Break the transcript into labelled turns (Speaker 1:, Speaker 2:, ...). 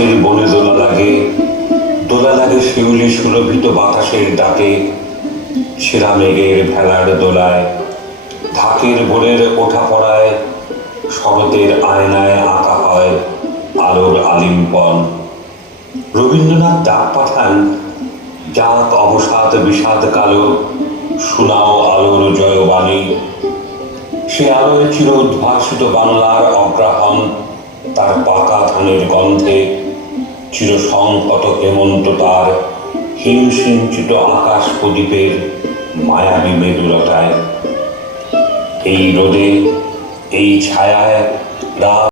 Speaker 1: কাশের বনে দোলা লাগে দোলা লাগে শিউলি সুরভিত বাতাসের ডাকে সেরা মেঘের ভেলার দোলায়, ঢাকের বোনের ওঠা পড়ায়, শরতের আয়নায় আঁকা হয় আলোর আলিম্পন রবীন্দ্রনাথ ডাক পাঠান, যাক অবসাদ বিষাদ কালো শোনাও আলোর জয়বাণী। সে আলোয় চির উদ্ভাসিত বাংলার অগ্রাহন তার পাকা ধানের গন্ধে চির সংকট হেমন্ত তার হিমসিঞ্চিত আকাশ প্রদীপের মায়াবী মেদুরতায় এই রোদে এই ছায়ায় রাত